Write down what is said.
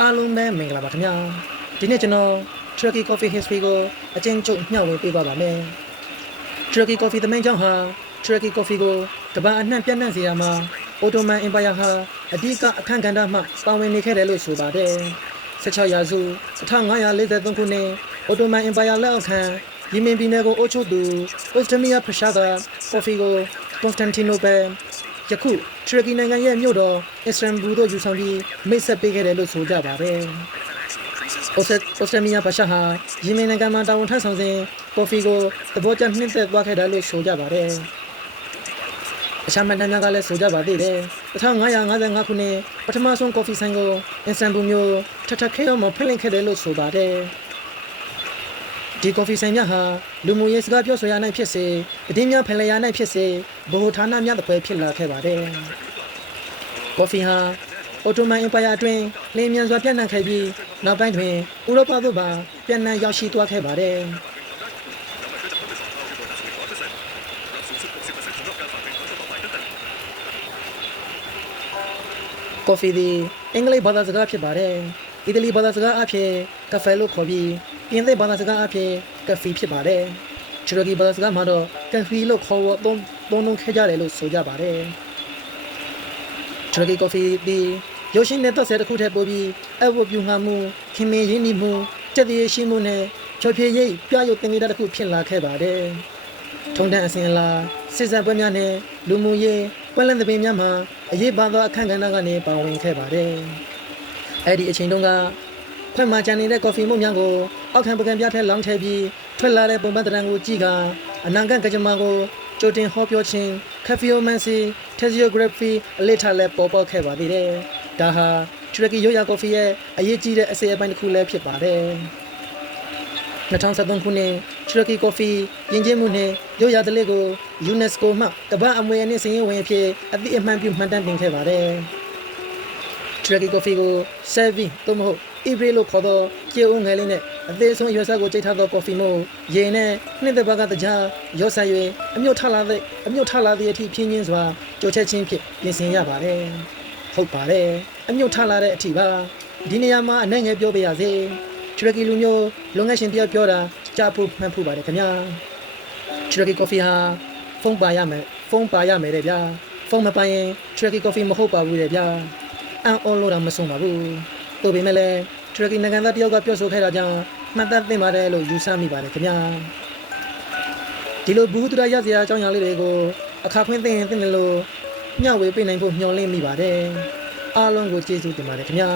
အားလုံးပဲမင်္ဂလာပါခင်ဗျာဒီနေ့ကျွန်တော် Turkey Coffee History ကိုအကျဉ်းချုပ်မျှဝေပေးသွားပါမယ် Turkey Coffee သမိုင်းကြောင်းဟာ Turkey Coffee ကိုကမ္ဘာအနှံ့ပြန့်နှံ့စေရမှာ Ottoman Empire ဟာအဓိကအခမ်းကဏ္ဍမှပါဝင်နေခဲ့တယ်လို့ဆိုပါတယ်16ရာစု1543ခုနှစ် Ottoman Empire လက်အောက်ခံယီမင်ပြည်နယ်ကိုအုပ်ချုပ်သူ Osmania Pasha က Coffee ကို Constantinople ယခုထရကီနိုင်ငံရဲ့မြို့တော်အစ္စတန်ဘူလ်သို့ယူဆောင်ပြီးမိတ်ဆက်ပေးခဲ့တယ်လို့ဆိုကြပါတယ်။အိုစတမီယာပါရှာဟာယီမင်နိုင်ငံမှာတာဝန်ထမ်းဆောင်စဉ်ကော်ဖီကိုသဘောကျနှိမ့်သက်သွားခဲ့တယ်လို့ဆိုကြပါတယ်။အခြားမှတ်တမ်းများကလည်းဆိုကြပါသေးတယ်။1555ခုနှစ်ပထမဆုံးကော်ဖီဆိုင်ကိုအစ္စတန်ဘူလ်မြို့ထထခဲရောမှာဖွင့်လှစ်ခဲ့တယ်လို့ဆိုပါတယ်။ဒီကော်ဖီဆိုင်များဟာလူမှုရေးစကားပြောဆိုရနိုင်ဖြစ်စေအတင်းများဖလှယ်ရနိုင်ဖြစ်စေဗဟိုဌာနများတစ်ပွဲဖြစ်လာခဲ့ပါတယ်။ကော်ဖီဟာအော်တိုမန်အင်ပါယာအတွင်းလင်းမြန်စွာပြန့်နှံ့ခဲ့ပြီးနောက်ပိုင်းတွင်ဥရောပသို့ပါပြန့်နှံ့ရောက်ရှိသွားခဲ့ပါတယ်။ကော်ဖီသည်အင်္ဂလိပ်ဘာသာစကားဖြစ်ပါတယ်။အီတလီဘာသာစကားအဖြစ်ကဖဲလို့ခေါ်ပြီးပြင်သစ်ဘာသာစကားအဖြစ်ကဖီဖြစ်ပါတယ်။ချူရကီဘာသာစကားမှာတော့ကဖီလို့ခေါ်သုံးလုံးခဲ့ကြတယ်လို့ဆိုကြပါတယ်။ချူရကီကော်ဖီသည်ရုပ်ရှင်နဲ့သက်ဆက်တစ်ခုထပ်ပို့ပြီးအဝတ်ပြူငှာမှုခင်မင်းရင်းနှီးမှုကြက်တည်ရှိမှုနဲ့ချော်ဖြေရိပ်ပြရုပ်တင်လေးတစ်ခုဖြစ်လာခဲ့ပါတယ်။ထုံတန်းအစဉ်အလာစစ်စံပွဲများနဲ့လူမှုရေးပွဲလန့်သဘင်များမှာအရေးပါသောအခမ်းကဏ္ဍကနေပါဝင်ခဲ့ပါတယ်။အဲ့ဒီအချိန်တုန်းကဖက်မှကျန်နေတဲ့ကော်ဖီမုန့်များကိုအောက်ခံပကံပြားထဲလောင်းထည့်ပြီးထွက်လာတဲ့ပုံမှန်တရံကိုကြည့်ကအနာဂတ်ကြမ္မာကိုကြိုတင်ဟောပြောခြင်း Caffeomancy Theosiography အလေးထားလဲပေါ်ပေါက်ခဲ့ပါသေးတယ်။ဒါဟာတူရကီရိုးရာကော်ဖီရဲ့အရေးကြီးတဲ့အစိတ်အပိုင်းတစ်ခုလည်းဖြစ်ပါတယ်။2013ခုနှစ်တူရကီကော်ဖီယဉ်ကျေးမှုနဲ့ရိုးရာဓလေ့ကို UNESCO မှကမ္ဘာအမွေအနှစ်စာရင်းဝင်အဖြစ်အသိအမှတ်ပြုမှတ်တမ်းတင်ခဲ့ပါတယ်။တူရကီကော်ဖီကို Serving သို့မဟုတ်Ibre လို့ခေါ်သောကျေဦးငယ်လေးနဲ့အသေးဆုံးရွက်စားကိုကြိတ်ထားသောကော်ဖီမို့ရေနဲ့နှစ်သက်ပါကတကြားရော့ဆိုင်၍အမြုပ်ထလာသည့်အထိဖြင်းချင်းစွာကြိုချက်ချင်းဖြင့်ပြင်ဆင်ရပါတယ်။ဟုတ်ပါတယ်။အမြုပ်ထလာတဲ့အထိပါဒီနေရာမှာအနှဲငယ်ပြောပြရစေ။ထရကီလူမျိုးလုံငယ်ရှင်တယောက်ပြောတာကြားဖို့မှန်ဖို့ပါတယ်ခင်ဗျာ။ထရကီကော်ဖီဟာဖုန်းပါရမယ်တဲ့ဗျာ။ဖုန်းမပါရင်ထရကီကော်ဖီမဟုတ်ပါဘူးတဲ့ဗျာ။အန်အော်လို့တော့မဆုံးပါဘူး။တို့ပေမဲ့လည်းထရကီနိုင်ငံသားတယောက်ကပြောဆိုခဲ့တာကြောင့်မှတ်သားသင့်ပါတယ်လို့ယူဆမိပါတယ်ခင်ဗျာဒီလိုဘူးတူရရစရာအကြောင်းအရာလေးတွေကိုအခါခွင့်သိရင်သိတယ်လို့မျှဝေပေးနိုင်ဖို့မျှော်လင့်မိပါတယ်အားလုံးကိုကျေးဇူးတင်ပါတယ်ခင်ဗျာ